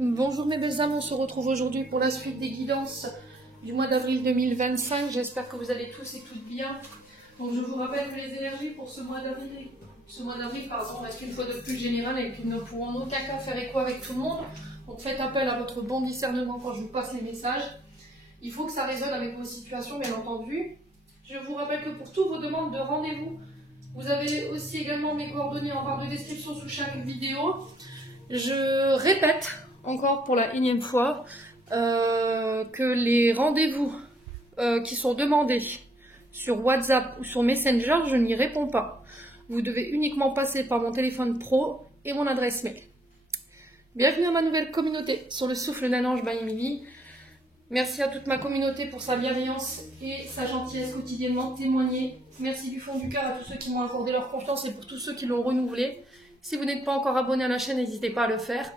Bonjour mes belles âmes, on se retrouve aujourd'hui pour la suite des guidances du mois d'avril 2025. J'espère que vous allez tous et toutes bien. Donc je vous rappelle que les énergies pour ce mois d'avril restent une fois de plus générales et qu'ils ne pourront en aucun cas faire écho avec tout le monde. Donc faites appel à votre bon discernement quand je vous passe les messages. Il faut que ça résonne avec vos situations, bien entendu. Je vous rappelle que pour toutes vos demandes de rendez-vous, vous avez aussi également mes coordonnées en barre de description sous chaque vidéo. Je répète encore pour la énième fois que les rendez-vous qui sont demandés sur WhatsApp ou sur Messenger, je n'y réponds pas. Vous devez uniquement passer par mon téléphone pro et mon adresse mail. Bienvenue à ma nouvelle communauté sur le souffle d'un ange by Emily. Merci à toute ma communauté pour sa bienveillance et sa gentillesse quotidiennement témoignée. Merci du fond du cœur à tous ceux qui m'ont accordé leur confiance et pour tous ceux qui l'ont renouvelé. Si vous n'êtes pas encore abonné à la chaîne, n'hésitez pas à le faire.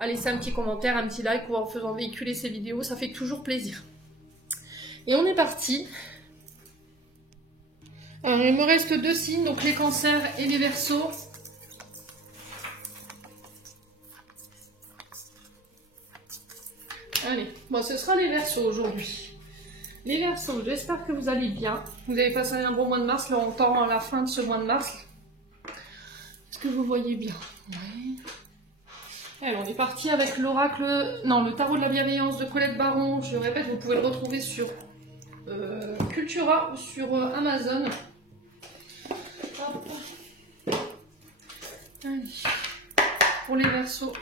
À laisser un petit commentaire, un petit like ou en faisant véhiculer ces vidéos, ça fait toujours plaisir. Et on est parti. Alors, il me reste deux signes, donc les cancers et les verseaux. Allez, bon, ce sera les verseaux aujourd'hui. Les verseaux, j'espère que vous allez bien. Vous avez passé un bon mois de mars, là on tend à la fin de ce mois de mars. Est-ce que vous voyez bien? Oui. Alors, on est parti avec l'oracle, non, le tarot de la bienveillance de Colette Baron. Je répète, vous pouvez le retrouver sur Cultura ou sur Amazon. Hop. Allez. Pour les verseaux.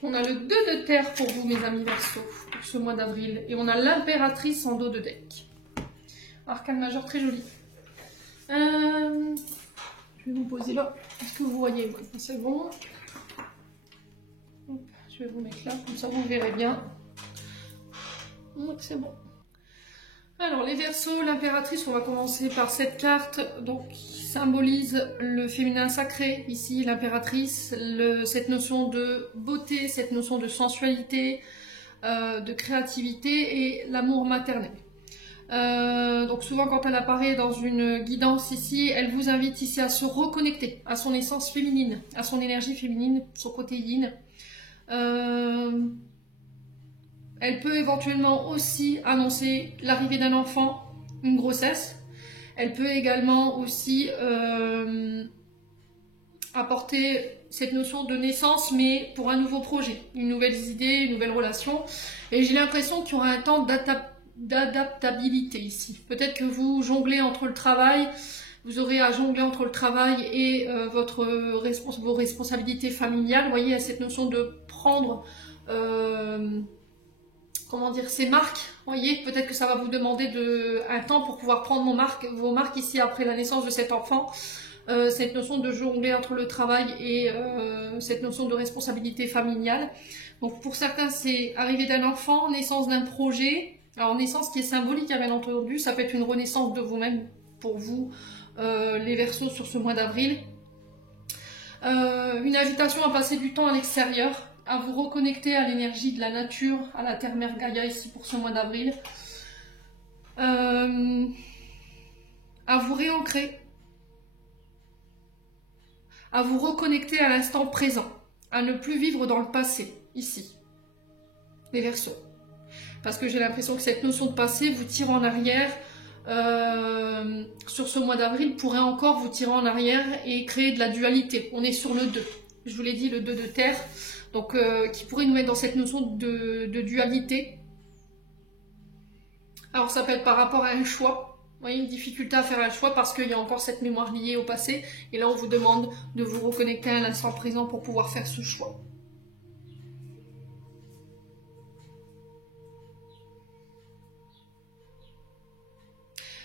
On a le 2 de terre pour vous, mes amis Verseaux, pour ce mois d'avril. Et on a l'impératrice en dos de deck. Arcane majeur très joli. Je vais vous poser là. Est-ce que vous voyez? C'est bon. Je vais vous mettre là, comme ça vous verrez bien. C'est bon. Alors, les Verseaux, l'impératrice, on va commencer par cette carte. Donc, qui symbolise le féminin sacré. Ici, l'impératrice, cette notion de beauté, cette notion de sensualité, de créativité et l'amour maternel. Donc, souvent, quand elle apparaît dans une guidance ici, elle vous invite ici à se reconnecter à son essence féminine, à son énergie féminine, son côté yin. Elle peut éventuellement aussi annoncer l'arrivée d'un enfant, une grossesse. Elle peut également aussi apporter cette notion de naissance, mais pour un nouveau projet, une nouvelle idée, une nouvelle relation. Et j'ai l'impression qu'il y aura un temps d'adaptabilité ici. Peut-être que vous jonglez entre le travail, vous aurez à jongler entre le travail et vos responsabilités familiales. Vous voyez, il y a cette notion de prendre... comment dire, ces marques, vous voyez, peut-être que ça va vous demander un temps pour pouvoir prendre vos marques ici après la naissance de cet enfant. Cette notion de jongler entre le travail et cette notion de responsabilité familiale. Donc pour certains, c'est arrivée d'un enfant, naissance d'un projet. Alors naissance qui est symbolique, bien entendu, ça peut être une renaissance de vous-même pour vous, les Verseaux, sur ce mois d'avril. Une invitation à passer du temps à l'extérieur, à vous reconnecter à l'énergie de la nature, à la terre-mère Gaïa ici pour ce mois d'avril. À vous réancrer, à vous reconnecter à l'instant présent, à ne plus vivre dans le passé, ici, les Verseaux. Parce que j'ai l'impression que cette notion de passé vous tire en arrière, sur ce mois d'avril, pourrait encore vous tirer en arrière et créer de la dualité. On est sur le 2, je vous l'ai dit, le 2 de terre. Donc, qui pourrait nous mettre dans cette notion de dualité. Alors, ça peut être par rapport à un choix. Vous voyez, une difficulté à faire un choix parce qu'il y a encore cette mémoire liée au passé. Et là, on vous demande de vous reconnecter à l'instant présent pour pouvoir faire ce choix.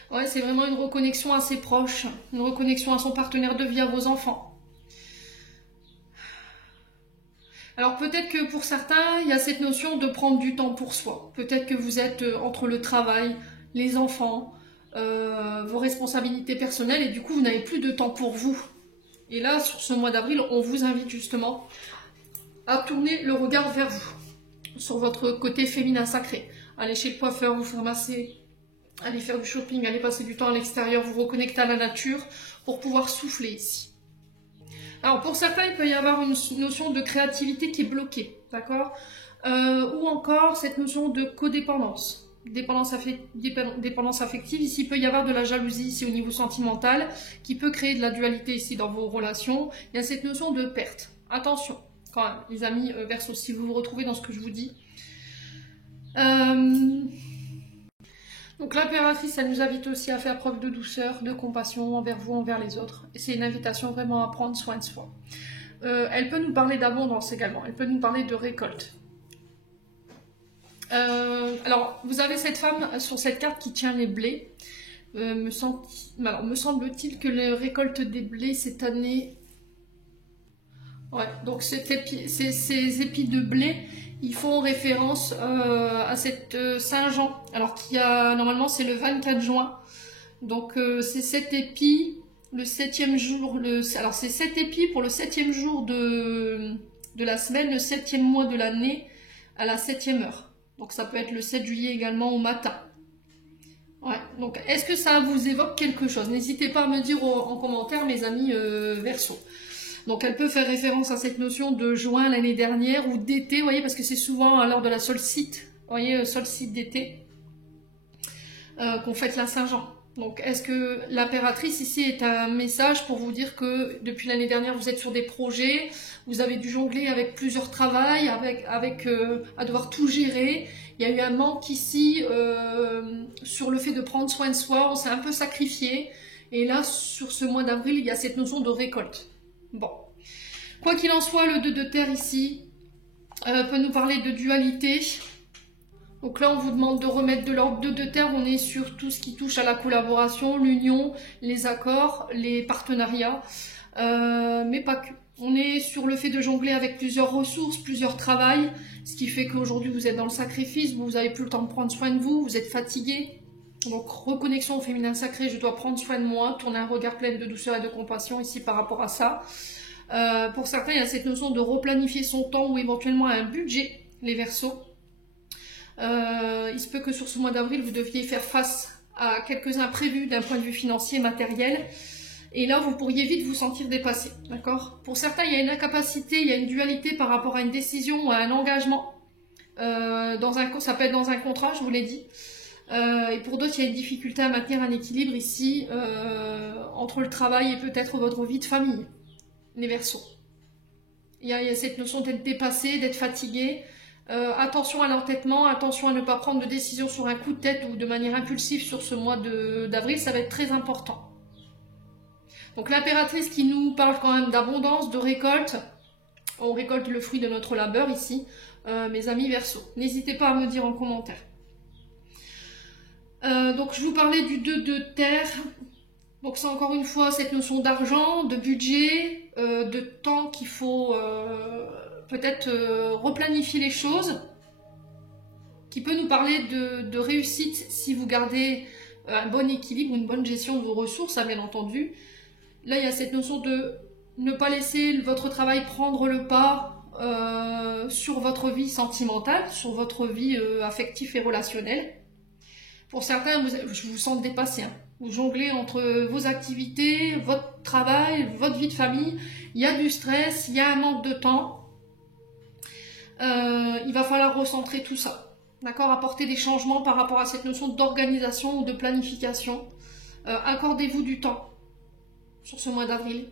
Ouais, c'est vraiment une reconnexion à ses proches, une reconnexion à son partenaire de vie, à vos enfants. Alors peut-être que pour certains, il y a cette notion de prendre du temps pour soi. Peut-être que vous êtes entre le travail, les enfants, vos responsabilités personnelles et du coup vous n'avez plus de temps pour vous. Et là, sur ce mois d'avril, on vous invite justement à tourner le regard vers vous, sur votre côté féminin sacré. Allez chez le coiffeur, vous faire masser, allez faire du shopping, allez passer du temps à l'extérieur, vous reconnecter à la nature pour pouvoir souffler ici. Alors pour certains, il peut y avoir une notion de créativité qui est bloquée, d'accord, ou encore cette notion de codépendance. Dépendance affective, ici il peut y avoir de la jalousie ici au niveau sentimental qui peut créer de la dualité ici dans vos relations. Il y a cette notion de perte. Attention quand même les amis Verseau, si vous vous retrouvez dans ce que je vous dis. Donc l'impératrice, elle nous invite aussi à faire preuve de douceur, de compassion envers vous, envers les autres. Et c'est une invitation vraiment à prendre soin de soi. Elle peut nous parler d'abondance également, elle peut nous parler de récolte. Alors, vous avez cette femme sur cette carte qui tient les blés. Me semble-t-il que les récoltes des blés cette année... Ouais, donc ces épis de blé, ils font référence à cette Saint-Jean. Alors, qui a normalement, c'est le 24 juin. Donc, c'est 7 épis, le 7e jour... Alors, c'est 7 épis pour le 7e jour de la semaine, le 7e mois de l'année, à la 7e heure. Donc ça peut être le 7 juillet également au matin. Ouais, donc est-ce que ça vous évoque quelque chose? N'hésitez pas à me dire en commentaire, mes amis Verseau. Donc elle peut faire référence à cette notion de juin l'année dernière ou d'été, vous voyez, parce que c'est souvent à l'heure de la solstice, vous voyez, solstice d'été, qu'on fête la Saint-Jean. Donc est-ce que l'impératrice ici est un message pour vous dire que depuis l'année dernière vous êtes sur des projets, vous avez dû jongler avec plusieurs travails, à devoir tout gérer. Il y a eu un manque ici sur le fait de prendre soin de soi, on s'est un peu sacrifié. Et là, sur ce mois d'avril, il y a cette notion de récolte. Bon, quoi qu'il en soit, le 2 de terre ici peut nous parler de dualité. Donc là, on vous demande de remettre de l'ordre. 2 de terre, on est sur tout ce qui touche à la collaboration, l'union, les accords, les partenariats, mais pas que. On est sur le fait de jongler avec plusieurs ressources, plusieurs travails, ce qui fait qu'aujourd'hui vous êtes dans le sacrifice, vous n'avez plus le temps de prendre soin de vous, vous êtes fatigué. Donc reconnexion au féminin sacré, je dois prendre soin de moi, tourner un regard plein de douceur et de compassion ici par rapport à ça. Pour certains, il y a cette notion de replanifier son temps ou éventuellement un budget, les Verseaux. Il se peut que sur ce mois d'avril, vous deviez faire face à quelques imprévus d'un point de vue financier, matériel. Et là, vous pourriez vite vous sentir dépassé, d'accord? Pour certains, il y a une incapacité, il y a une dualité par rapport à une décision ou à un engagement. Ça peut être dans un contrat, je vous l'ai dit. Et pour d'autres, il y a une difficulté à maintenir un équilibre ici entre le travail et peut-être votre vie de famille, les Verseaux. Il y a cette notion d'être dépassé, d'être fatigué. Attention à l'entêtement, attention à ne pas prendre de décision sur un coup de tête ou de manière impulsive sur ce mois d'avril, ça va être très important. Donc l'impératrice qui nous parle quand même d'abondance, de récolte, on récolte le fruit de notre labeur ici, mes amis Verseaux. N'hésitez pas à me dire en commentaire. Donc je vous parlais du 2 de terre, donc c'est encore une fois cette notion d'argent, de budget, de temps qu'il faut peut-être replanifier les choses, qui peut nous parler de réussite si vous gardez un bon équilibre, une bonne gestion de vos ressources, hein, bien entendu. Là, il y a cette notion de ne pas laisser votre travail prendre le pas sur votre vie sentimentale, sur votre vie affective et relationnelle. Pour certains, je vous sens dépassé. Hein. Vous jonglez entre vos activités, votre travail, votre vie de famille. Il y a du stress, il y a un manque de temps. Il va falloir recentrer tout ça. D'accord, apporter des changements par rapport à cette notion d'organisation ou de planification. Accordez-vous du temps sur ce mois d'avril.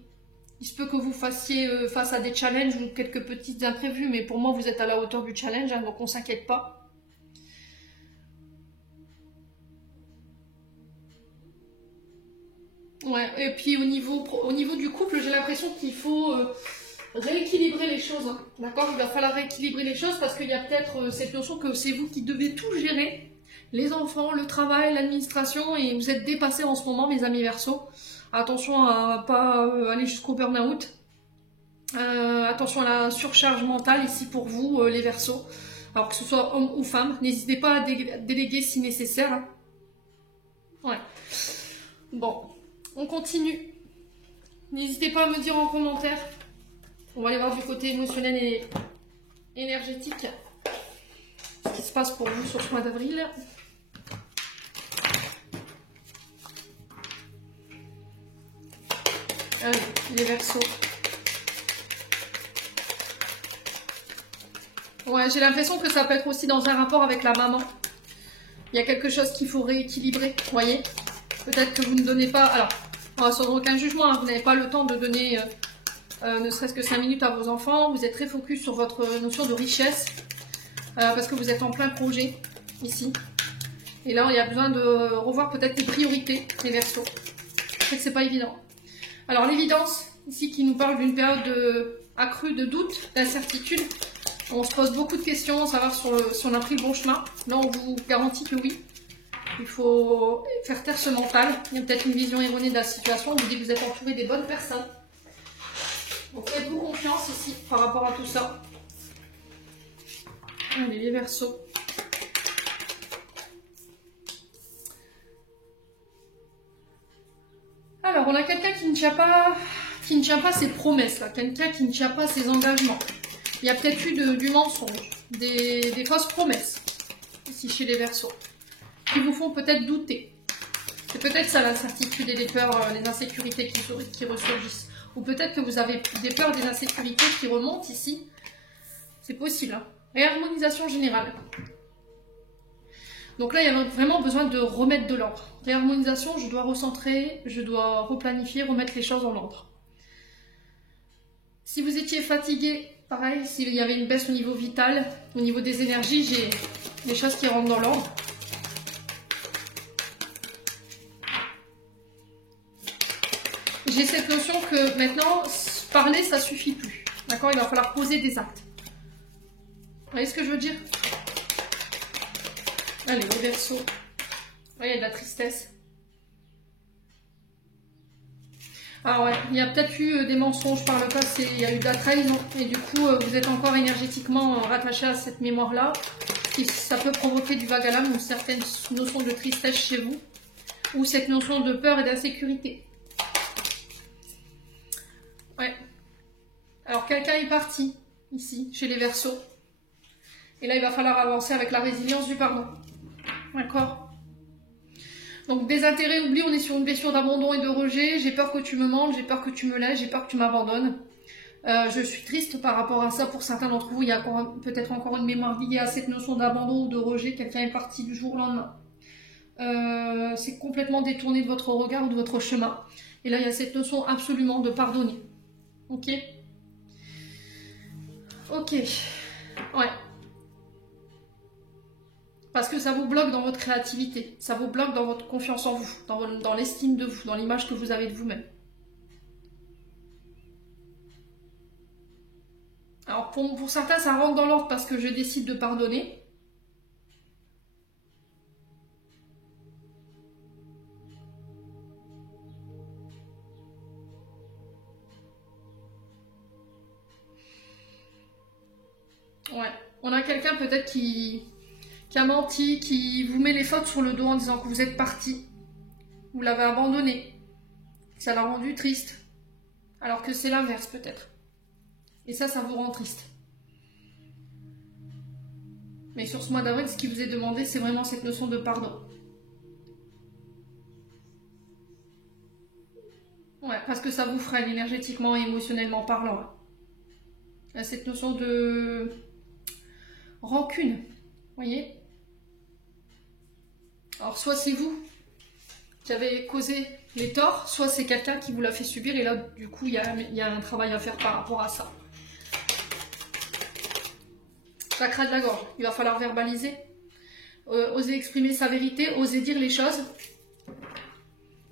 Il se peut que vous fassiez face à des challenges ou quelques petites imprévus, mais pour moi, vous êtes à la hauteur du challenge, hein, donc on ne s'inquiète pas. Ouais, et puis au niveau du couple, j'ai l'impression qu'il faut rééquilibrer les choses. Hein. D'accord, il va falloir rééquilibrer les choses parce qu'il y a peut-être cette notion que c'est vous qui devez tout gérer. Les enfants, le travail, l'administration, et vous êtes dépassés en ce moment, mes amis Verseaux. Attention à ne pas aller jusqu'au burn-out. Attention à la surcharge mentale ici pour vous, les Verseaux. Alors que ce soit homme ou femme, n'hésitez pas à déléguer si nécessaire. Hein. Ouais. Bon, on continue. N'hésitez pas à me dire en commentaire. On va aller voir du côté émotionnel et énergétique ce qui se passe pour vous sur ce mois d'avril. Allez, les Verseaux. Ouais, j'ai l'impression que ça peut être aussi dans un rapport avec la maman. Il y a quelque chose qu'il faut rééquilibrer, vous voyez. Peut-être que vous ne donnez pas... Alors, on va sans aucun jugement, hein, vous n'avez pas le temps de donner ne serait-ce que 5 minutes à vos enfants. Vous êtes très focus sur votre notion de richesse. Parce que vous êtes en plein projet, ici. Et là, il y a besoin de revoir peut-être les priorités, les Verseaux. Je sais que c'est pas évident. Alors, l'évidence, ici, qui nous parle d'une période accrue de doute, d'incertitude. On se pose beaucoup de questions, savoir si on a pris le bon chemin. Là, on vous garantit que oui. Il faut faire taire ce mental. Il y a peut-être une vision erronée de la situation. On vous dit que vous êtes entouré des bonnes personnes. Donc, faites-vous confiance ici par rapport à tout ça. Allez, les Verseaux. Alors, on a quelqu'un qui ne tient pas ses promesses, là. Quelqu'un qui ne tient pas ses engagements. Il y a peut-être eu du mensonge, des fausses promesses, ici chez les Verseaux, qui vous font peut-être douter. C'est peut-être ça l'incertitude et les peurs, les insécurités qui ressurgissent. Ou peut-être que vous avez des peurs, des insécurités qui remontent ici. C'est possible, hein. Réharmonisation générale. Donc là, il y a vraiment besoin de remettre de l'ordre. Réharmonisation, je dois recentrer, je dois replanifier, remettre les choses en ordre. Si vous étiez fatigué, pareil, s'il y avait une baisse au niveau vital, au niveau des énergies, j'ai des choses qui rentrent dans l'ordre. J'ai cette notion que maintenant, parler, ça suffit plus. D'accord? Il va falloir poser des actes. Vous voyez ce que je veux dire? Allez, les Verseaux. Ouais, il y a de la tristesse. Ah ouais, il y a peut-être eu des mensonges par le passé, il y a eu de la trahison. Et du coup, vous êtes encore énergétiquement rattaché à cette mémoire-là. Ça peut provoquer du vague à l'âme ou certaines notions de tristesse chez vous. Ou cette notion de peur et d'insécurité. Ouais. Alors, quelqu'un est parti, ici, chez les Verseaux. Et là, il va falloir avancer avec la résilience du pardon. D'accord? Donc, désintérêt, oubli, on est sur une blessure d'abandon et de rejet. J'ai peur que tu me manques, j'ai peur que tu me laisses, j'ai peur que tu m'abandonnes. Je suis triste par rapport à ça. Pour certains d'entre vous, il y a peut-être encore une mémoire liée à cette notion d'abandon ou de rejet. Quelqu'un est parti du jour au lendemain. C'est complètement détourné de votre regard ou de votre chemin. Et là, il y a cette notion absolument de pardonner. Ok? Ok. Ouais. Parce que ça vous bloque dans votre créativité, ça vous bloque dans votre confiance en vous, dans l'estime de vous, dans l'image que vous avez de vous-même. Alors pour certains, ça rentre dans l'ordre parce que je décide de pardonner. Ouais, on a quelqu'un peut-être qui a menti, qui vous met les fautes sur le dos en disant que vous êtes parti, vous l'avez abandonné, ça l'a rendu triste, alors que c'est l'inverse peut-être. Et ça vous rend triste. Mais sur ce mois d'avril, ce qui vous est demandé, c'est vraiment cette notion de pardon. Ouais, parce que ça vous freine énergétiquement et émotionnellement parlant. Il y a cette notion de rancune, vous voyez? Alors soit c'est vous qui avez causé les torts, soit c'est quelqu'un qui vous l'a fait subir et là du coup il y a un travail à faire par rapport à ça. Chakra de la gorge, il va falloir verbaliser, oser exprimer sa vérité, oser dire les choses,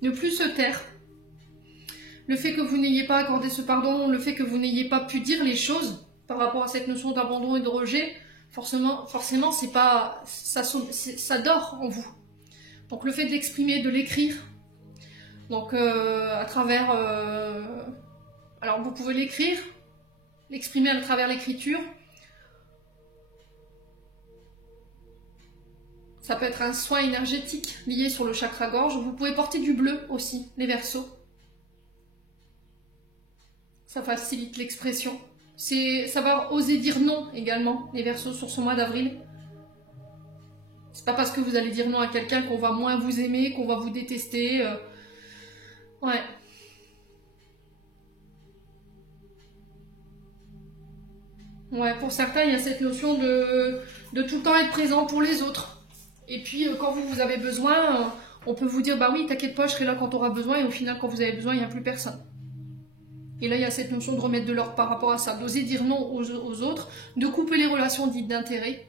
ne plus se taire. Le fait que vous n'ayez pas accordé ce pardon, le fait que vous n'ayez pas pu dire les choses par rapport à cette notion d'abandon et de rejet, forcément c'est pas, ça dort en vous. Donc le fait d'exprimer, de l'écrire, donc à travers, alors vous pouvez l'écrire, l'exprimer à travers l'écriture. Ça peut être un soin énergétique lié sur le chakra gorge. Vous pouvez porter du bleu aussi, les Verseaux. Ça facilite l'expression. C'est savoir oser dire non également, les Verseaux, sur ce mois d'avril. C'est pas parce que vous allez dire non à quelqu'un qu'on va moins vous aimer, qu'on va vous détester. Ouais. Ouais, pour certains, il y a cette notion de tout le temps être présent pour les autres. Et puis, quand vous avez besoin, on peut vous dire, bah oui, t'inquiète pas, je serai là quand tu auras besoin. Et au final, quand vous avez besoin, il n'y a plus personne. Et là, il y a cette notion de remettre de l'ordre par rapport à ça, d'oser dire non aux autres, de couper les relations dites d'intérêt,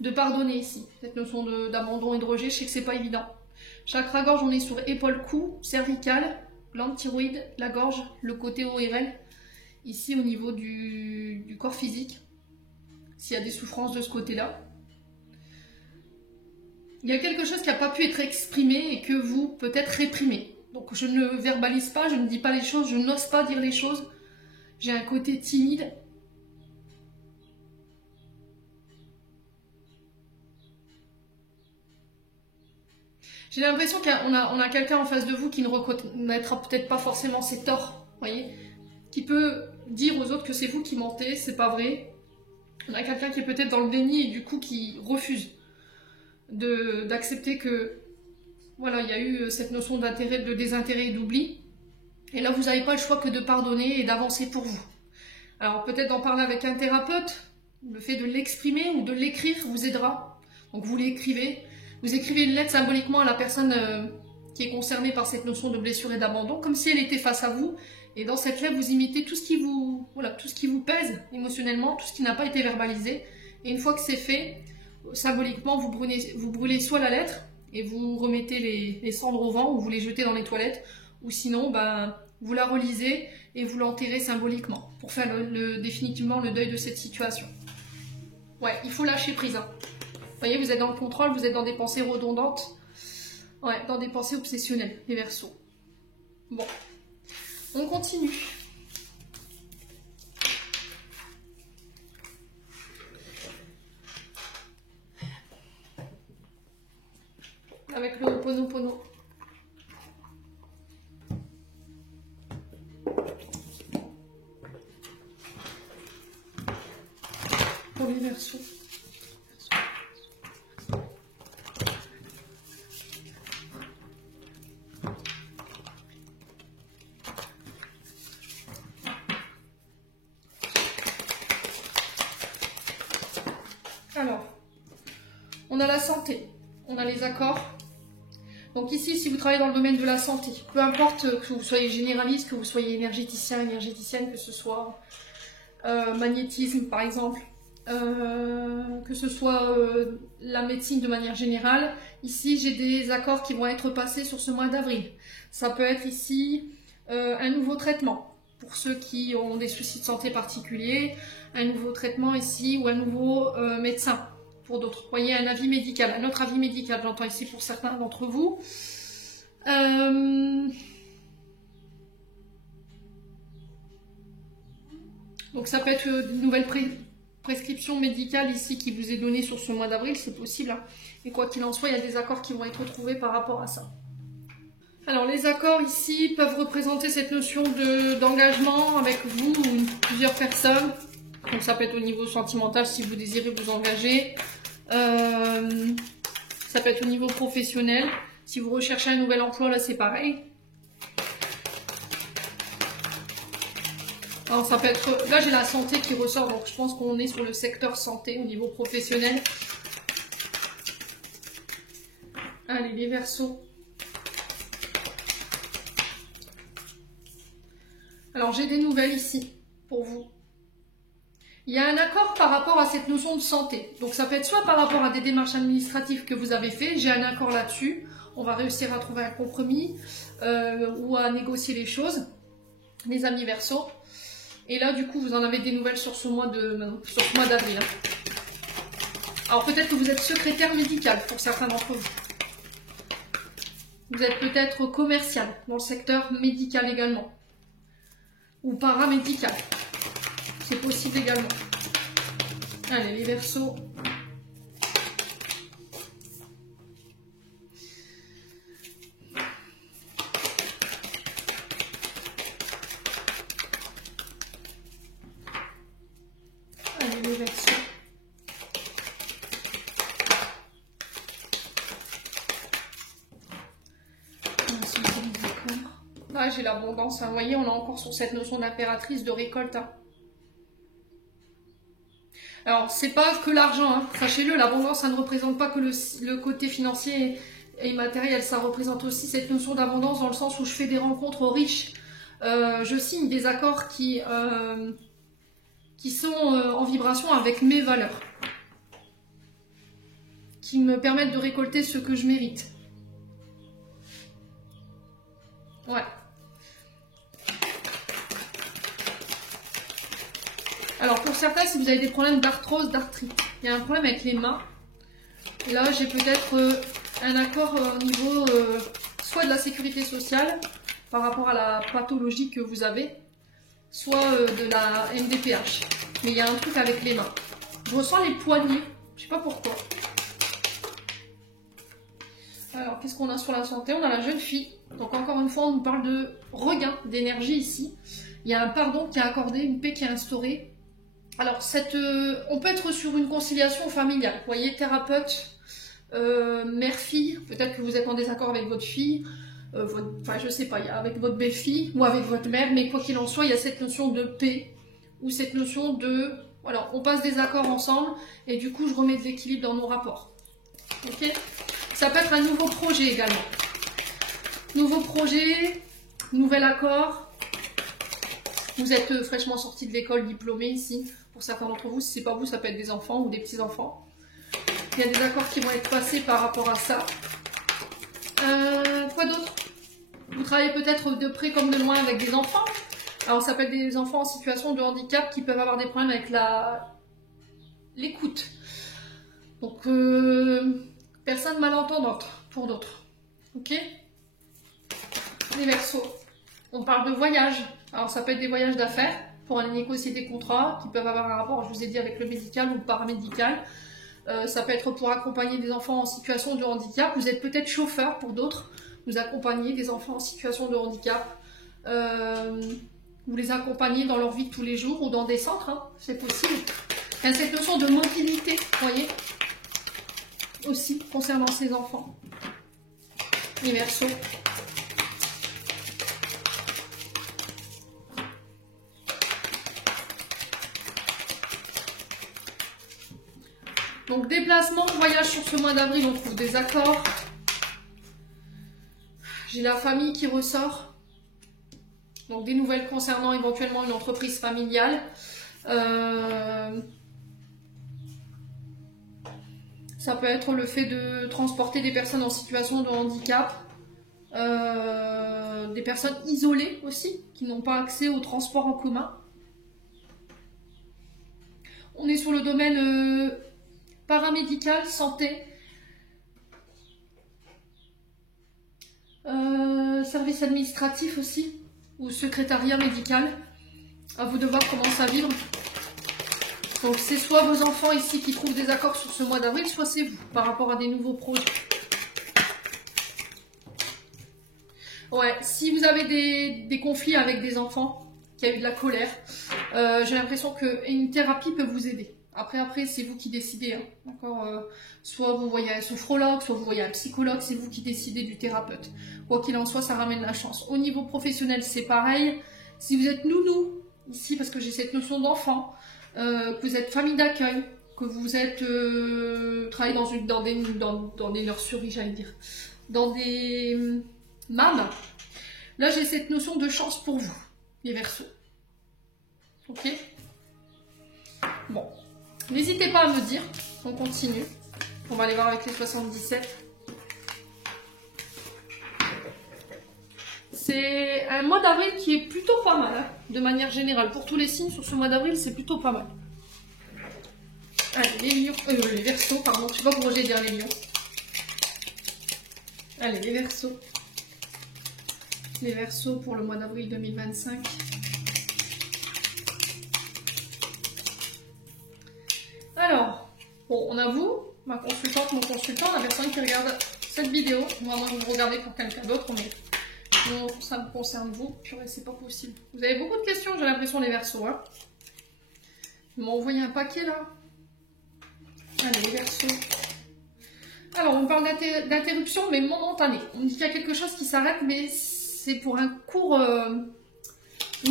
de pardonner ici. Cette notion d'abandon et de rejet, je sais que c'est pas évident. Chakra gorge, on est sur épaule, cou, cervicale, glande thyroïde, la gorge, le côté ORL. Ici, au niveau du corps physique, s'il y a des souffrances de ce côté-là. Il y a quelque chose qui n'a pas pu être exprimé et que vous, peut-être, réprimez. Donc, je ne verbalise pas, je ne dis pas les choses, je n'ose pas dire les choses. J'ai un côté timide. J'ai l'impression qu'on a quelqu'un en face de vous qui ne reconnaîtra peut-être pas forcément ses torts, voyez, qui peut dire aux autres que c'est vous qui mentez, c'est pas vrai. On a quelqu'un qui est peut-être dans le déni et du coup qui refuse d'accepter que voilà, il y a eu cette notion d'intérêt, de désintérêt et d'oubli. Et là, vous n'avez pas le choix que de pardonner et d'avancer pour vous. Alors peut-être d'en parler avec un thérapeute, le fait de l'exprimer ou de l'écrire vous aidera. Donc vous l'écrivez, vous écrivez une lettre symboliquement à la personne qui est concernée par cette notion de blessure et d'abandon, comme si elle était face à vous. Et dans cette lettre, vous imitez tout ce qui vous pèse émotionnellement, tout ce qui n'a pas été verbalisé. Et une fois que c'est fait, symboliquement, vous brûlez soit la lettre et vous remettez les cendres au vent ou vous les jetez dans les toilettes, ou sinon, vous la relisez et vous l'enterrez symboliquement pour faire définitivement le deuil de cette situation. Ouais, il faut lâcher prise. Hein. Vous voyez, vous êtes dans le contrôle, vous êtes dans des pensées redondantes, ouais, dans des pensées obsessionnelles, les Verseaux. Bon. On continue. Avec le Ho'oponopono. Pour les Verseaux. Alors, on a la santé, on a les accords. Donc ici, si vous travaillez dans le domaine de la santé, peu importe que vous soyez généraliste, que vous soyez énergéticien, énergéticienne, que ce soit magnétisme par exemple, que ce soit la médecine de manière générale, ici j'ai des accords qui vont être passés sur ce mois d'avril. Ça peut être ici un nouveau traitement pour ceux qui ont des soucis de santé particuliers, un nouveau traitement ici ou un nouveau médecin pour d'autres. Vous voyez, un avis médical, un autre avis médical, j'entends ici pour certains d'entre vous. Donc ça peut être une nouvelle prescription médicale ici qui vous est donnée sur ce mois d'avril, c'est possible. Hein. Et quoi qu'il en soit, il y a des accords qui vont être trouvés par rapport à ça. Alors les accords ici peuvent représenter cette notion d'engagement avec vous ou plusieurs personnes. Donc ça peut être au niveau sentimental si vous désirez vous engager. Ça peut être au niveau professionnel. Si vous recherchez un nouvel emploi, là c'est pareil. Alors ça peut être... Là j'ai la santé qui ressort, donc je pense qu'on est sur le secteur santé au niveau professionnel. Allez, les Verseaux. Alors j'ai des nouvelles ici pour vous. Il y a un accord par rapport à cette notion de santé. Donc ça peut être soit par rapport à des démarches administratives que vous avez fait, j'ai un accord là-dessus, on va réussir à trouver un compromis ou à négocier les choses, les amis Verseaux. Et là du coup vous en avez des nouvelles sur ce mois d'avril. Alors peut-être que vous êtes secrétaire médical pour certains d'entre vous. Vous êtes peut-être commercial dans le secteur médical également. Ou paramédical. C'est possible également. Allez, les Verseaux. l'abondage et l'abondance. Hein. Vous voyez, on est encore sur cette notion d'impératrice de récolte. Hein. Alors, c'est pas que l'argent, hein. Sachez-le, l'abondance, ça ne représente pas que le côté financier et matériel, ça représente aussi cette notion d'abondance dans le sens où je fais des rencontres riches. Je signe des accords qui sont en vibration avec mes valeurs, qui me permettent de récolter ce que je mérite. Ouais. Alors pour certains, si vous avez des problèmes d'arthrose, d'arthrite, il y a un problème avec les mains. Là, j'ai peut-être un accord au niveau soit de la sécurité sociale par rapport à la pathologie que vous avez, soit de la MDPH. Mais il y a un truc avec les mains. Je ressens les poignets, je sais pas pourquoi. Alors, qu'est-ce qu'on a sur la santé? On a la jeune fille. Donc, encore une fois, on nous parle de regain d'énergie ici. Il y a un pardon qui est accordé, une paix qui est instaurée. Alors, on peut être sur une conciliation familiale. Vous voyez, thérapeute, mère-fille. Peut-être que vous êtes en désaccord avec votre fille. Enfin, je sais pas, avec votre belle-fille ou avec votre mère. Mais quoi qu'il en soit, il y a cette notion de paix ou cette notion de... Voilà, on passe des accords ensemble et du coup, je remets de l'équilibre dans nos rapports. Ok ? Ça peut être un nouveau projet également. Nouveau projet, nouvel accord. Vous êtes fraîchement sorti de l'école, diplômé ici. Pour certains d'entre vous, si ce n'est pas vous, ça peut être des enfants ou des petits-enfants. Il y a des accords qui vont être passés par rapport à ça. Quoi d'autre? Vous travaillez peut-être de près comme de loin avec des enfants. Alors ça peut être des enfants en situation de handicap qui peuvent avoir des problèmes avec l'écoute. Donc... personne malentendante pour d'autres. Ok? Les Verseaux. On parle de voyage. Alors ça peut être des voyages d'affaires pour négocier des contrats qui peuvent avoir un rapport, je vous ai dit, avec le médical ou le paramédical. Ça peut être pour accompagner des enfants en situation de handicap. Vous êtes peut-être chauffeur pour d'autres. Vous accompagnez des enfants en situation de handicap. Vous les accompagnez dans leur vie de tous les jours ou dans des centres. Hein, c'est possible. Il y a cette notion de mobilité, vous voyez, aussi concernant ces enfants. Les Verseaux. Donc déplacement, voyage sur ce mois d'avril, on trouve des accords. J'ai la famille qui ressort. Donc des nouvelles concernant éventuellement une entreprise familiale. Ça peut être le fait de transporter des personnes en situation de handicap, des personnes isolées aussi, qui n'ont pas accès au transport en commun. On est sur le domaine paramédical, santé, service administratif aussi, ou secrétariat médical. À vous de voir comment ça vibre. Donc c'est soit vos enfants ici qui trouvent des accords sur ce mois d'avril, soit c'est vous, par rapport à des nouveaux projets. Ouais, si vous avez des conflits avec des enfants, qu'il y a eu de la colère, j'ai l'impression qu'une thérapie peut vous aider. Après c'est vous qui décidez. Hein, d'accord, soit vous voyez un sophrologue, soit vous voyez un psychologue, c'est vous qui décidez du thérapeute. Quoi qu'il en soit, ça ramène la chance. Au niveau professionnel, c'est pareil. Si vous êtes nounou, ici, parce que j'ai cette notion d'enfant, que vous êtes famille d'accueil, que vous êtes travaillez dans des nurseries, j'allais dire, dans des MAM, là j'ai cette notion de chance pour vous, les Verseaux. Ok? Bon, n'hésitez pas à me dire, on continue. On va aller voir avec les 77. C'est un mois d'avril qui est plutôt pas mal, hein, de manière générale. Pour tous les signes, sur ce mois d'avril, c'est plutôt pas mal. Allez, les Verseaux, pardon. Je sais pas pourquoi j'ai dit les lions. Allez, les Verseaux. Les Verseaux pour le mois d'avril 2025. Alors, bon, on a vous, ma consultante, mon consultant, la personne qui regarde cette vidéo. Moi, vous regardez pour quelqu'un d'autre, mais... non, ça me concerne vous. Purée, c'est pas possible. Vous avez beaucoup de questions, j'ai l'impression, les Verseaux. Hein. Ils m'ont envoyé un paquet, là. Allez, les Verseaux. Alors, on parle d'interruption, mais momentanée. On dit qu'il y a quelque chose qui s'arrête, mais c'est pour une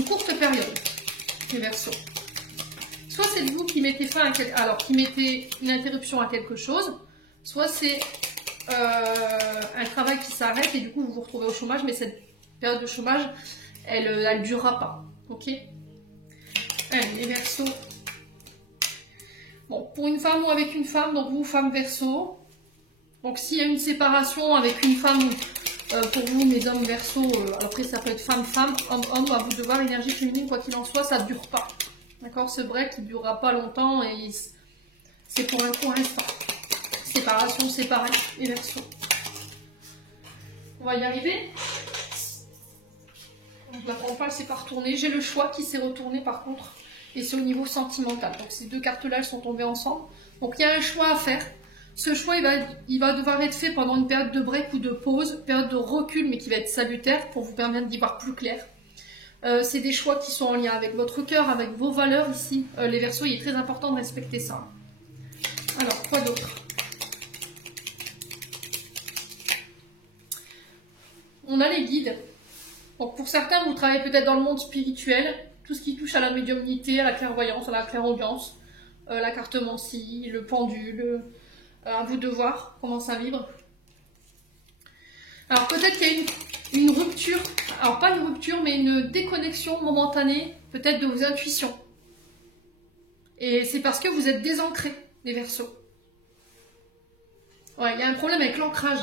courte période, les Verseaux. Soit c'est vous qui mettez qui mettez une interruption à quelque chose, soit c'est un travail qui s'arrête et du coup vous vous retrouvez au chômage, mais cette période de chômage, elle durera pas. Ok? Allez, les Verseaux. Bon, pour une femme ou avec une femme, donc vous, femme Verseau. Donc s'il y a une séparation avec une femme, pour vous, mes hommes Verseau, après ça peut être femme-femme, homme, à vous de voir, l'énergie féminine, quoi qu'il en soit, ça ne dure pas. D'accord? Ce break, il ne durera pas longtemps et c'est pour un court instant. Séparation, c'est pareil, les Verseaux. On va y arriver. Donc la propale s'est pas retournée. J'ai le choix qui s'est retourné par contre. Et c'est au niveau sentimental. Donc ces deux cartes-là, elles sont tombées ensemble. Donc il y a un choix à faire. Ce choix, il va devoir être fait pendant une période de break ou de pause, période de recul, mais qui va être salutaire pour vous permettre d'y voir plus clair. C'est des choix qui sont en lien avec votre cœur, avec vos valeurs ici. Les Verseaux, il est très important de respecter ça. Alors, quoi d'autre? On a les guides. Donc pour certains, vous travaillez peut-être dans le monde spirituel, tout ce qui touche à la médiumnité, à la clairvoyance, à la clairaudience, la cartomancie, le pendule, à vous de voir comment ça vibre. Alors peut-être qu'il y a une rupture, alors pas une rupture, mais une déconnexion momentanée, peut-être de vos intuitions. Et c'est parce que vous êtes désancrés, les Verseaux. Ouais, il y a un problème avec l'ancrage.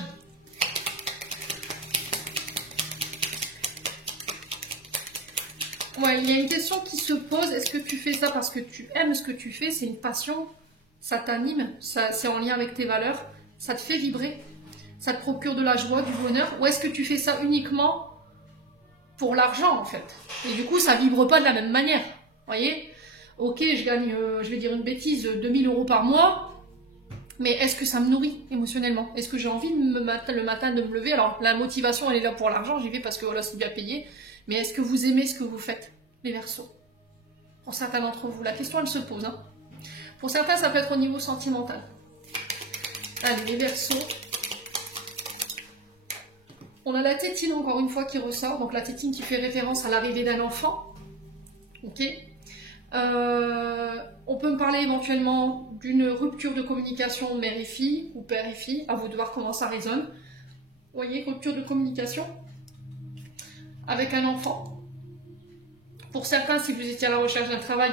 Ouais, il y a une question qui se pose, est-ce que tu fais ça parce que tu aimes ce que tu fais, c'est une passion, ça t'anime, c'est en lien avec tes valeurs, ça te fait vibrer, ça te procure de la joie, du bonheur, ou est-ce que tu fais ça uniquement pour l'argent en fait? Et du coup, ça vibre pas de la même manière, voyez? Ok, je gagne, je vais dire une bêtise, 2000 € par mois, mais est-ce que ça me nourrit émotionnellement? Est-ce que j'ai envie le matin de me lever? Alors, la motivation, elle est là pour l'argent, j'y vais parce que voilà, c'est bien payé. Mais est-ce que vous aimez ce que vous faites, les Verseaux? Pour certains d'entre vous, la question, elle se pose. Hein. Pour certains, ça peut être au niveau sentimental. Allez, les Verseaux. On a la tétine, encore une fois, qui ressort. Donc, la tétine qui fait référence à l'arrivée d'un enfant. Ok. On peut me parler éventuellement d'une rupture de communication mère et fille, ou père et fille. À vous de voir comment ça résonne. Vous voyez, rupture de communication avec un enfant. Pour certains, si vous étiez à la recherche d'un travail,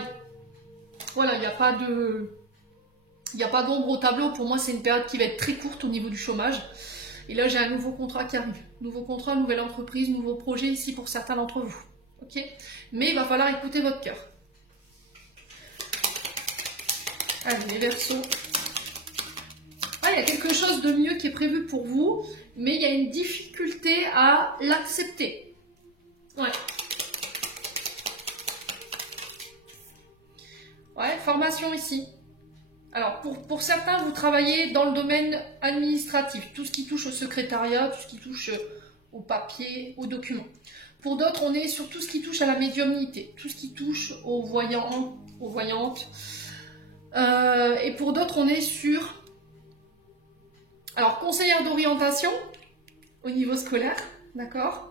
voilà, il n'y a pas d'ombre au tableau. Pour moi, c'est une période qui va être très courte au niveau du chômage. Et là, j'ai un nouveau contrat qui arrive. Nouveau contrat, nouvelle entreprise, nouveau projet ici pour certains d'entre vous. Ok? Mais il va falloir écouter votre cœur. Allez, les Verseaux. Ah, il y a quelque chose de mieux qui est prévu pour vous, mais il y a une difficulté à l'accepter. Ouais. Ouais, formation ici. Alors, pour certains, vous travaillez dans le domaine administratif, tout ce qui touche au secrétariat, tout ce qui touche au papier, aux documents. Pour d'autres, on est sur tout ce qui touche à la médiumnité, tout ce qui touche aux voyants, aux voyantes. Et pour d'autres, on est sur... Alors, conseillère d'orientation au niveau scolaire, d'accord ?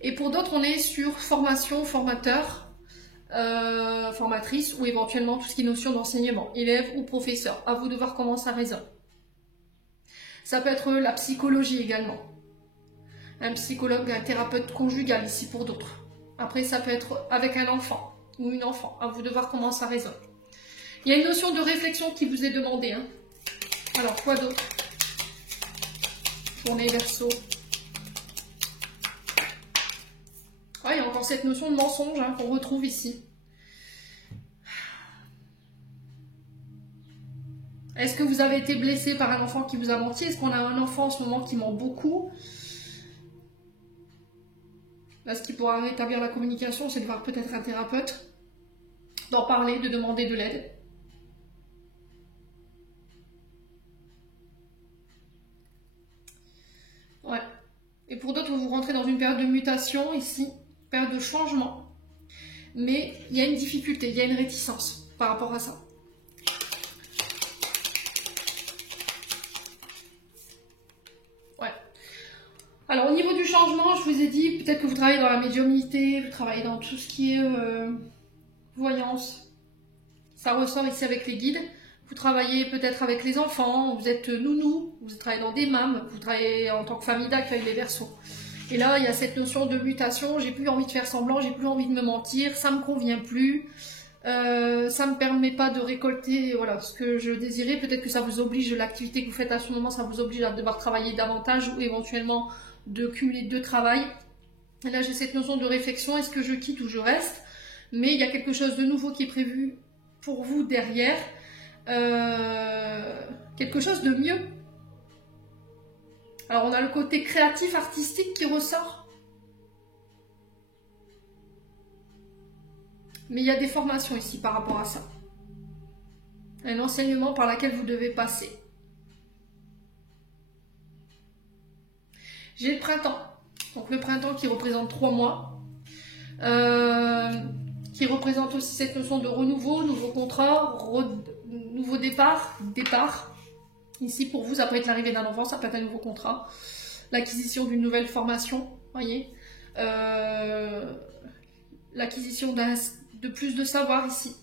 Et pour d'autres, on est sur formation, formateur, formatrice ou éventuellement tout ce qui est notion d'enseignement, élève ou professeur. À vous de voir comment ça résonne. Ça peut être la psychologie également. Un psychologue, un thérapeute conjugal ici pour d'autres. Après, ça peut être avec un enfant ou une enfant. À vous de voir comment ça résonne. Il y a une notion de réflexion qui vous est demandée. Hein. Alors, quoi d'autre? Journée Verseau. Ouais, il y a encore cette notion de mensonge hein, qu'on retrouve ici. Est-ce que vous avez été blessé par un enfant qui vous a menti? Est-ce qu'on a un enfant en ce moment qui ment beaucoup? Là, ce qui pourra rétablir la communication, c'est de voir peut-être un thérapeute, d'en parler, de demander de l'aide. Ouais. Et pour d'autres, vous rentrez dans une période de mutation ici, période de changement. Mais il y a une difficulté, il y a une réticence par rapport à ça. Ouais. Alors, au niveau du changement, je vous ai dit, peut-être que vous travaillez dans la médiumnité, vous travaillez dans tout ce qui est voyance. Ça ressort ici avec les guides. Vous travaillez peut-être avec les enfants, vous êtes nounou, vous travaillez dans des mâmes, vous travaillez en tant que famille d'accueil, les Verseaux. Et là, il y a cette notion de mutation, j'ai plus envie de faire semblant, j'ai plus envie de me mentir, ça me convient plus, ça me permet pas de récolter voilà, ce que je désirais. Peut-être que ça vous oblige, l'activité que vous faites à ce moment, ça vous oblige à devoir travailler davantage ou éventuellement de cumuler deux travails. Et là, j'ai cette notion de réflexion, est-ce que je quitte ou je reste? Mais il y a quelque chose de nouveau qui est prévu pour vous derrière, quelque chose de mieux. Alors, on a le côté créatif, artistique qui ressort. Mais il y a des formations ici par rapport à ça. Un enseignement par lequel vous devez passer. J'ai le printemps. Donc, le printemps qui représente 3 mois. Qui représente aussi cette notion de renouveau, nouveau contrat, nouveau départ. Ici, pour vous, ça peut être l'arrivée d'un enfant, ça peut être un nouveau contrat, l'acquisition d'une nouvelle formation, voyez, l'acquisition de plus de savoir ici,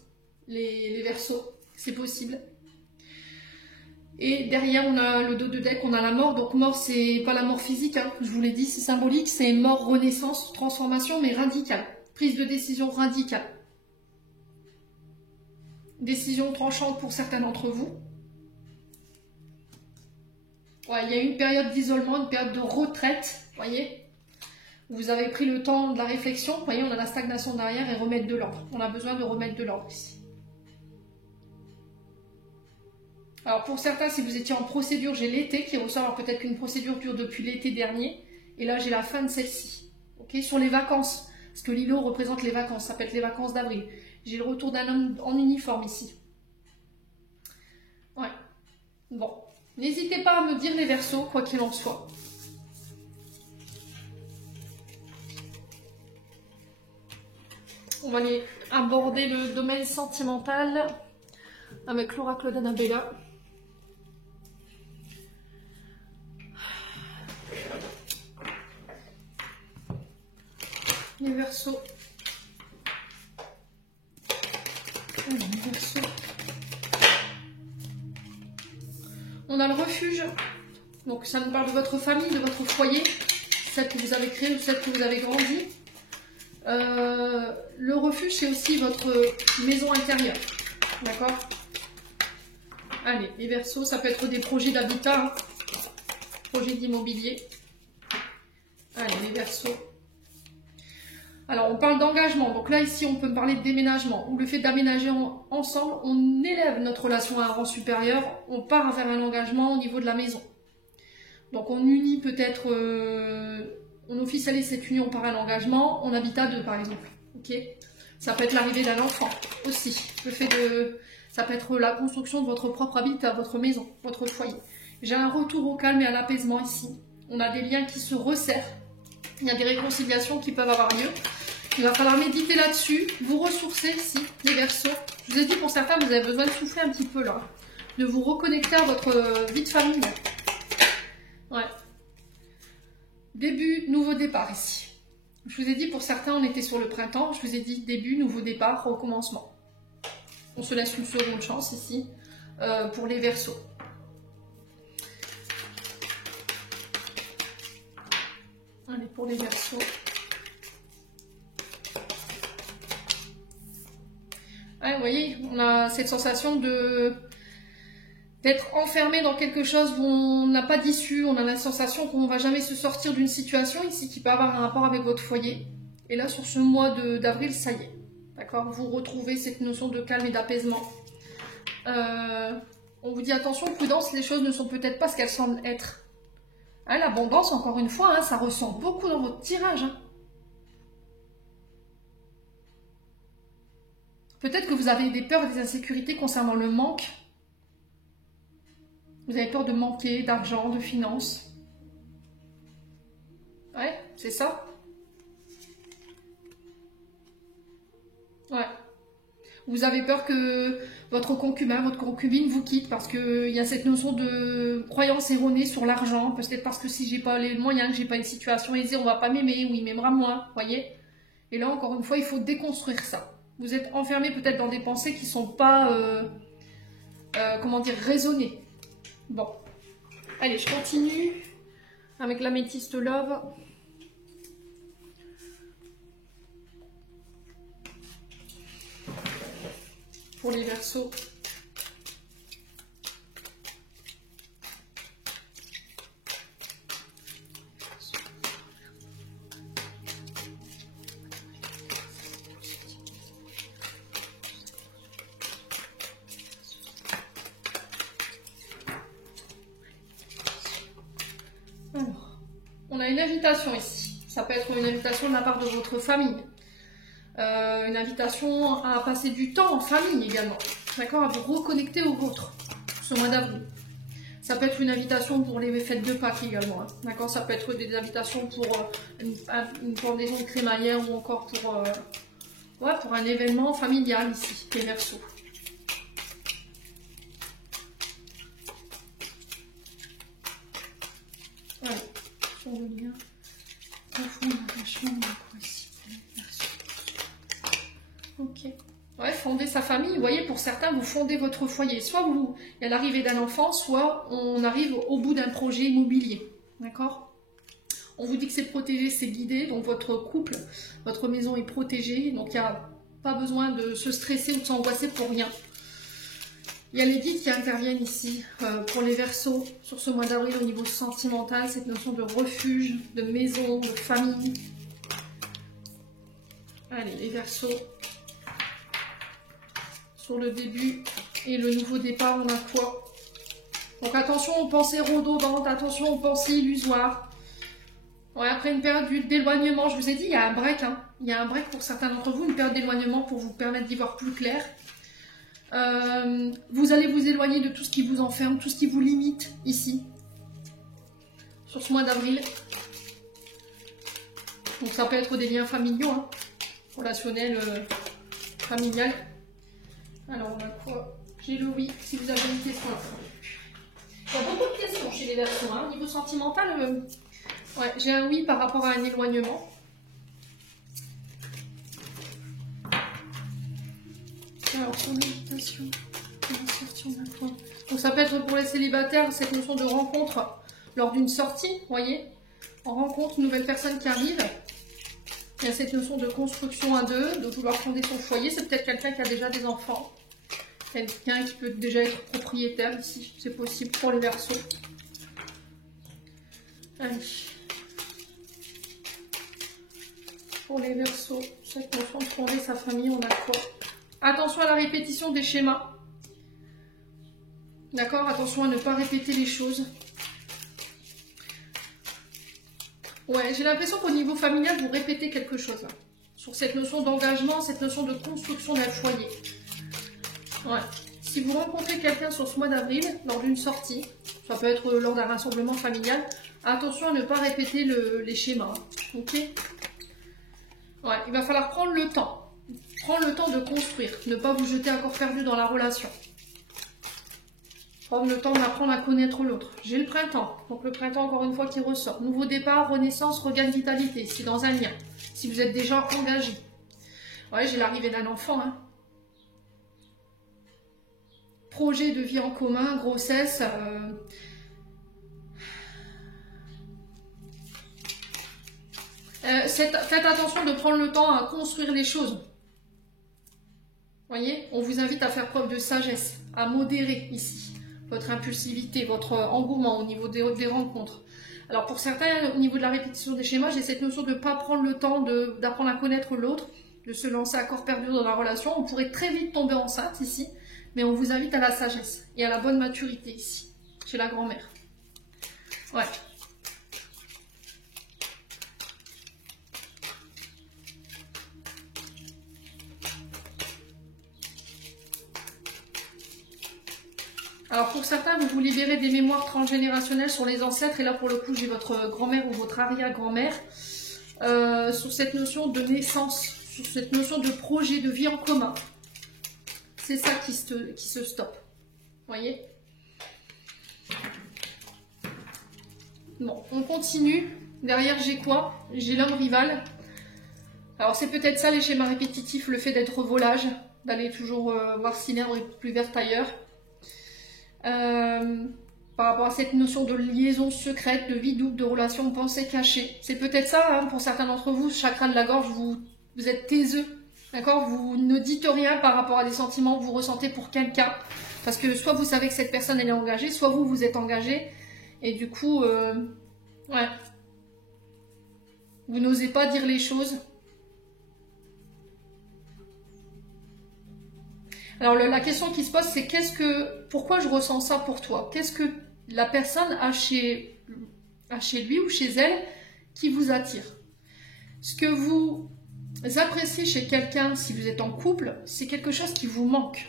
les Verseaux, c'est possible. Et derrière, on a le dos de deck, on a la mort. Donc mort, c'est pas la mort physique, hein, je vous l'ai dit, c'est symbolique, c'est mort, renaissance, transformation, mais radicale. Prise de décision radicale. Décision tranchante pour certains d'entre vous. Ouais, il y a une période d'isolement, une période de retraite, voyez. Vous avez pris le temps de la réflexion, voyez, on a la stagnation derrière et remettre de l'ordre. On a besoin de remettre de l'ordre ici. Alors pour certains, si vous étiez en procédure, j'ai l'été qui ressort, alors peut-être qu'une procédure dure depuis l'été dernier, et là j'ai la fin de celle-ci. Ok, sur les vacances, parce que l'îlot représente les vacances, ça peut être les vacances d'avril. J'ai le retour d'un homme en uniforme ici. Ouais, bon. N'hésitez pas à me dire les Verseaux, quoi qu'il en soit. On va aller aborder le domaine sentimental avec l'oracle d'Annabella. Les Verseaux. Les Verseaux. On a le refuge, donc ça nous parle de votre famille, de votre foyer, celle que vous avez créée ou celle que vous avez grandi. Le refuge, c'est aussi votre maison intérieure, d'accord? Allez, les Verseaux, ça peut être des projets d'habitat, hein, projets d'immobilier. Allez, les Verseaux. Alors, on parle d'engagement. Donc là, ici, on peut me parler de déménagement. Ou le fait d'aménager ensemble, on élève notre relation à un rang supérieur. On part vers un engagement au niveau de la maison. Donc, on unit peut-être... on officialise cette union par un engagement. On habite à deux, par exemple. Ok. Ça peut être l'arrivée d'un enfant aussi. Le fait de... Ça peut être la construction de votre propre habitat, votre maison, votre foyer. J'ai un retour au calme et à l'apaisement ici. On a des liens qui se resserrent. Il y a des réconciliations qui peuvent avoir lieu. Il va falloir méditer là-dessus, vous ressourcer ici, les Verseaux. Je vous ai dit, pour certains, vous avez besoin de souffler un petit peu là. De vous reconnecter à votre vie de famille. Ouais. Début, nouveau départ ici. Je vous ai dit, pour certains, on était sur le printemps. Je vous ai dit, début, nouveau départ, recommencement. On se laisse une seconde chance ici pour les Verseaux. Allez, pour les Verseaux. Ouais, vous voyez, on a cette sensation d'être enfermé dans quelque chose où on n'a pas d'issue. On a la sensation qu'on ne va jamais se sortir d'une situation ici qui peut avoir un rapport avec votre foyer. Et là, sur ce mois d'avril, ça y est. D'accord? Vous retrouvez cette notion de calme et d'apaisement. On vous dit attention, prudence, les choses ne sont peut-être pas ce qu'elles semblent être. Hein, l'abondance, encore une fois, hein, ça ressent beaucoup dans votre tirage. Hein. Peut-être que vous avez des peurs et des insécurités concernant le manque. Vous avez peur de manquer d'argent, de finances. Ouais, c'est ça. Ouais. Vous avez peur que votre concubin, votre concubine vous quitte parce qu'il y a cette notion de croyance erronée sur l'argent. Peut-être parce que si j'ai pas les moyens, que j'ai pas une situation aisée, on va pas m'aimer ou il m'aimera moins, voyez. Et là, encore une fois, il faut déconstruire ça. Vous êtes enfermé peut-être dans des pensées qui sont pas, comment dire, raisonnées. Bon. Allez, je continue avec l'améthyste love. Pour les Verseaux. Alors, on a une invitation ici. Ça peut être une invitation de la part de votre famille. Une invitation à passer du temps en famille également, d'accord, à vous reconnecter au vôtre ce mois d'avril. Ça peut être une invitation pour les fêtes de Pâques également, hein, d'accord, ça peut être des invitations pour une pendaison de crémaillère ou encore pour un événement familial ici, les Verseaux. Allez, sur le lien, profond attachement, ici. Ok. Ouais, fonder sa famille, vous voyez, pour certains, vous fondez votre foyer. Soit il y a l'arrivée d'un enfant, soit on arrive au bout d'un projet immobilier. D'accord? On vous dit que c'est protégé, c'est guidé, donc votre couple, votre maison est protégée, donc il n'y a pas besoin de se stresser ou de s'angoisser pour rien. Il y a les guides qui interviennent ici pour les Verseaux sur ce mois d'avril au niveau sentimental, cette notion de refuge, de maison, de famille. Allez, les Verseaux. Sur le début et le nouveau départ, on a quoi? Donc attention aux pensées redondantes, attention aux pensées illusoires. Ouais, après une période d'éloignement, je vous ai dit, il y a un break. Hein. Il y a un break pour certains d'entre vous, une période d'éloignement pour vous permettre d'y voir plus clair. Vous allez vous éloigner de tout ce qui vous enferme, tout ce qui vous limite ici, sur ce mois d'avril. Donc ça peut être des liens familiaux, hein, relationnels, familiales. Alors, on a quoi? J'ai le oui, si vous avez une question. Il y a beaucoup de questions chez les Verseaux. Hein. Au niveau sentimental, ouais, j'ai un oui par rapport à un éloignement. Alors, son invitation, donc ça peut être pour les célibataires, cette notion de rencontre lors d'une sortie, vous voyez. On rencontre une nouvelle personne qui arrive. Il y a cette notion de construction à deux, de vouloir fonder son foyer. C'est peut-être quelqu'un qui a déjà des enfants. Quelqu'un qui peut déjà être propriétaire ici. C'est possible pour les Verseaux. Allez. Pour les Verseaux, cette notion de fonder sa famille, on a quoi? Attention à la répétition des schémas. D'accord? Attention à ne pas répéter les choses. Ouais, j'ai l'impression qu'au niveau familial, vous répétez quelque chose. Là, sur cette notion d'engagement, cette notion de construction d'un foyer. Ouais. Si vous rencontrez quelqu'un sur ce mois d'avril, lors d'une sortie, ça peut être lors d'un rassemblement familial, attention à ne pas répéter les schémas. Ok? Ouais, il va falloir prendre le temps. Prendre le temps de construire. Ne pas vous jeter à corps perdu dans la relation. Prendre le temps d'apprendre à connaître l'autre. J'ai le printemps. Donc le printemps, encore une fois, qui ressort. Nouveau départ, renaissance, regain de vitalité. C'est dans un lien. Si vous êtes déjà engagé. Ouais, j'ai l'arrivée d'un enfant. Hein. Projet de vie en commun, grossesse. Faites attention de prendre le temps à construire les choses. Voyez, on vous invite à faire preuve de sagesse, à modérer ici votre impulsivité, votre engouement au niveau des rencontres. Alors pour certains, au niveau de la répétition des schémas, j'ai cette notion de ne pas prendre le temps d'apprendre à connaître l'autre, de se lancer à corps perdu dans la relation. On pourrait très vite tomber enceinte ici, mais on vous invite à la sagesse et à la bonne maturité ici, chez la grand-mère. Ouais. Alors pour certains, vous vous libérez des mémoires transgénérationnelles sur les ancêtres, et là pour le coup j'ai votre grand-mère ou votre arrière-grand-mère, sur cette notion de naissance, sur cette notion de projet de vie en commun. C'est ça qui se stoppe. Vous voyez? Bon, on continue. Derrière, j'ai quoi? J'ai l'homme rival. Alors, c'est peut-être ça les schémas répétitifs, le fait d'être volage, d'aller toujours voir si l'herbe est plus verte ailleurs. Par rapport à cette notion de liaison secrète, de vie double, de relation de pensée cachée. C'est peut-être ça, hein, pour certains d'entre vous, chakra de la gorge, vous êtes taiseux. D'accord? Vous ne dites rien par rapport à des sentiments que vous ressentez pour quelqu'un. Parce que soit vous savez que cette personne elle est engagée, soit vous êtes engagé. Et du coup, ouais. Vous n'osez pas dire les choses. Alors la question qui se pose, c'est pourquoi je ressens ça pour toi? Qu'est-ce que la personne a chez lui ou chez elle qui vous attire? Ce que vous appréciez chez quelqu'un, si vous êtes en couple, c'est quelque chose qui vous manque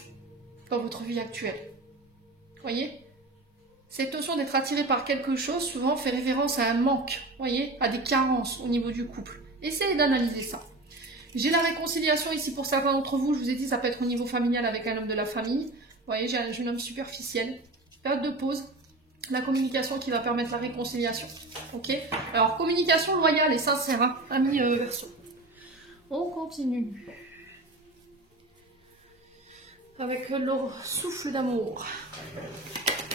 dans votre vie actuelle. Vous voyez? Cette notion d'être attiré par quelque chose, souvent fait référence à un manque, vous voyez, à des carences au niveau du couple. Essayez d'analyser ça. J'ai la réconciliation ici pour certains d'entre vous, je vous ai dit, ça peut être au niveau familial avec un homme de la famille. Vous voyez, j'ai un jeune homme superficiel. Période de pause. La communication qui va permettre la réconciliation. Ok? Alors, communication loyale et sincère, hein, ami Verseau. On continue. Avec le souffle d'amour.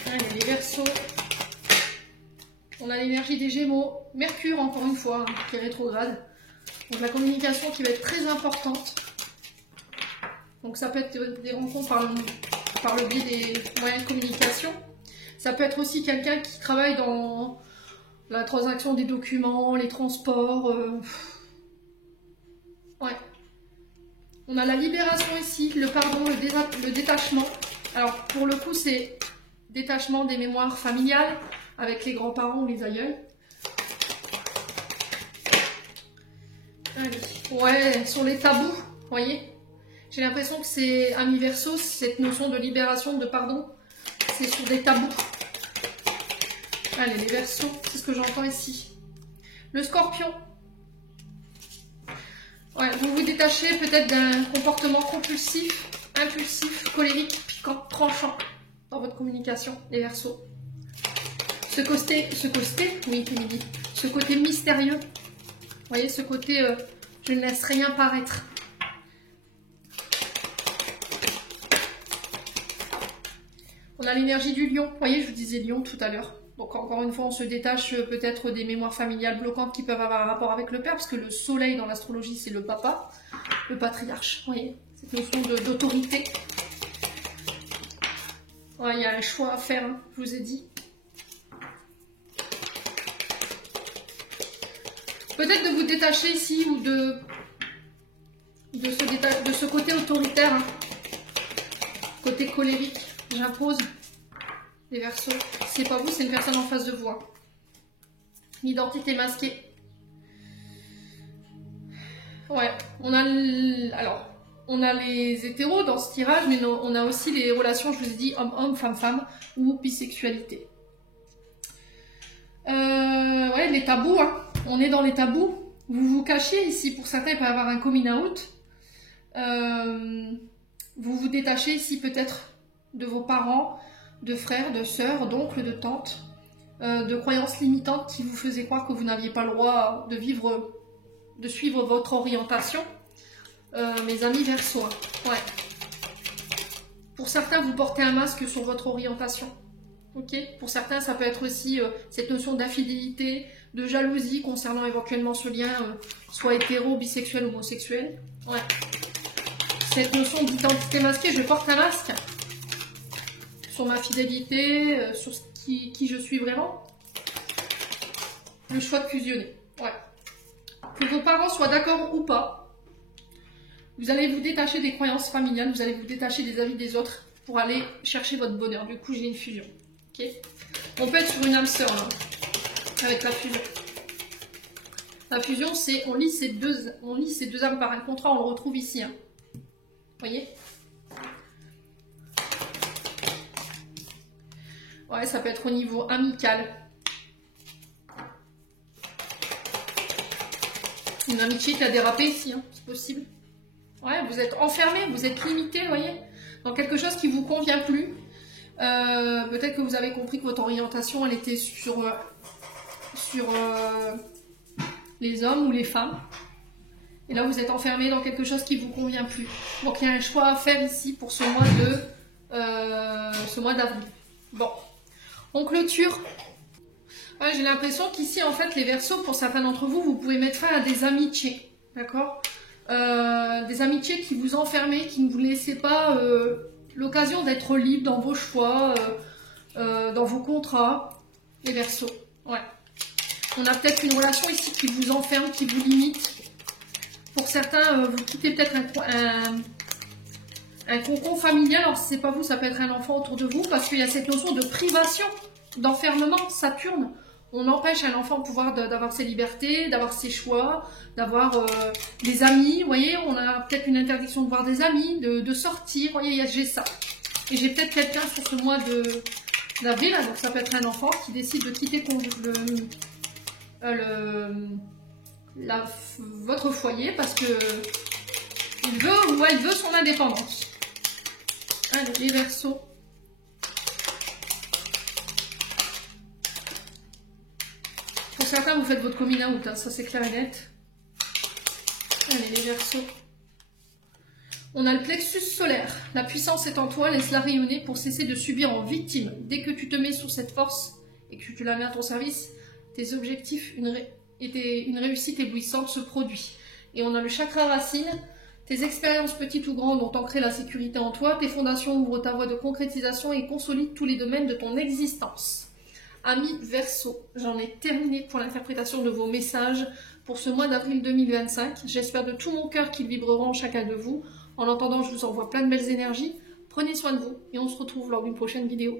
Allez, les Verseaux. On a l'énergie des Gémeaux. Mercure, encore une fois, hein, qui est rétrograde. Donc la communication qui va être très importante. Donc ça peut être des rencontres par le biais des moyens de communication. Ça peut être aussi quelqu'un qui travaille dans la transaction des documents, les transports. Ouais. On a la libération ici, le pardon, le détachement. Alors pour le coup c'est détachement des mémoires familiales avec les grands-parents ou les aïeuls. Allez. Ouais, sur les tabous, vous voyez. J'ai l'impression que c'est ami Verseau, cette notion de libération, de pardon, c'est sur des tabous. Allez, les Verseaux, c'est ce que j'entends ici. Le Scorpion. Ouais, vous vous détachez peut-être d'un comportement compulsif, impulsif, colérique, piquant, tranchant dans votre communication, les Verseaux. Ce côté mystérieux. Vous voyez, ce côté, je ne laisse rien paraître. On a l'énergie du lion. Vous voyez, je vous disais lion tout à l'heure. Donc encore une fois, on se détache peut-être des mémoires familiales bloquantes qui peuvent avoir un rapport avec le père, parce que le soleil dans l'astrologie, c'est le papa, le patriarche. Vous voyez, cette notion d'autorité. Ouais, il y a un choix à faire, hein, je vous ai dit. Peut-être de vous détacher ici ou de ce côté autoritaire, hein. Côté colérique, j'impose les Verseaux. C'est pas vous, c'est une personne en face de vous. Hein. L'identité masquée. Ouais, on a les hétéros dans ce tirage, mais on a aussi les relations, je vous ai dit, homme-homme, femme-femme ou bisexualité. Ouais, les tabous, hein. On est dans les tabous. Vous vous cachez ici, pour certains, il peut y avoir un coming out. Vous vous détachez ici peut-être de vos parents, de frères, de sœurs, d'oncles, de tantes, de croyances limitantes qui vous faisaient croire que vous n'aviez pas le droit de suivre votre orientation. Mes amis Verseaux, ouais. Pour certains, vous portez un masque sur votre orientation. Ok. Pour certains, ça peut être aussi cette notion d'infidélité, de jalousie concernant éventuellement ce lien, soit hétéro, bisexuel ou homosexuel. Ouais. Cette notion d'identité masquée, je porte un masque sur ma fidélité, sur qui je suis vraiment. Le choix de fusionner. Ouais. Que vos parents soient d'accord ou pas, vous allez vous détacher des croyances familiales, vous allez vous détacher des avis des autres pour aller chercher votre bonheur. Du coup, j'ai une fusion. Ok. On peut être sur une âme sœur là, avec la fusion. La fusion, c'est on lie ces deux âmes par un contrat, on le retrouve ici. Hein. Vous voyez? Ouais, ça peut être au niveau amical. Une amitié qui a dérapé ici, hein, c'est possible. Ouais, vous êtes enfermé, vous êtes limité, vous voyez, dans quelque chose qui ne vous convient plus. Peut-être que vous avez compris que votre orientation, elle était sur les hommes ou les femmes. Et là, vous êtes enfermé dans quelque chose qui ne vous convient plus. Donc, il y a un choix à faire ici pour ce mois d'avril. Bon, on clôture. Ouais, j'ai l'impression qu'ici, en fait, les Verseaux, pour certains d'entre vous, vous pouvez mettre fin à des amitiés. D'accord, des amitiés qui vous enferment, qui ne vous laissez pas l'occasion d'être libre dans vos choix, dans vos contrats, les Verseaux. Ouais. On a peut-être une relation ici qui vous enferme, qui vous limite. Pour certains, vous quittez peut-être un cocon familial. Alors, si ce n'est pas vous, ça peut être un enfant autour de vous, parce qu'il y a cette notion de privation, d'enfermement, Saturne. On empêche un enfant de pouvoir d'avoir ses libertés, d'avoir ses choix, d'avoir des amis. Vous voyez, on a peut-être une interdiction de voir des amis, de sortir. Vous voyez, j'ai ça. Et j'ai peut-être quelqu'un sur ce mois d'avril, donc ça peut être un enfant qui décide de quitter votre foyer parce que il veut ou elle veut son indépendance. Allez, les Verseaux. Pour certains, vous faites votre coming out, hein, ça c'est clair et net. Allez, les Verseaux. On a le plexus solaire. La puissance est en toi, laisse-la rayonner pour cesser de subir en victime. Dès que tu te mets sur cette force et que tu la mets à ton service, tes objectifs, une réussite éblouissante se produit. Et on a le chakra racine. Tes expériences petites ou grandes ont ancré la sécurité en toi. Tes fondations ouvrent ta voie de concrétisation et consolident tous les domaines de ton existence. Amis Verseaux, j'en ai terminé pour l'interprétation de vos messages pour ce mois d'avril 2025. J'espère de tout mon cœur qu'ils vibreront en chacun de vous. En attendant, je vous envoie plein de belles énergies. Prenez soin de vous et on se retrouve lors d'une prochaine vidéo.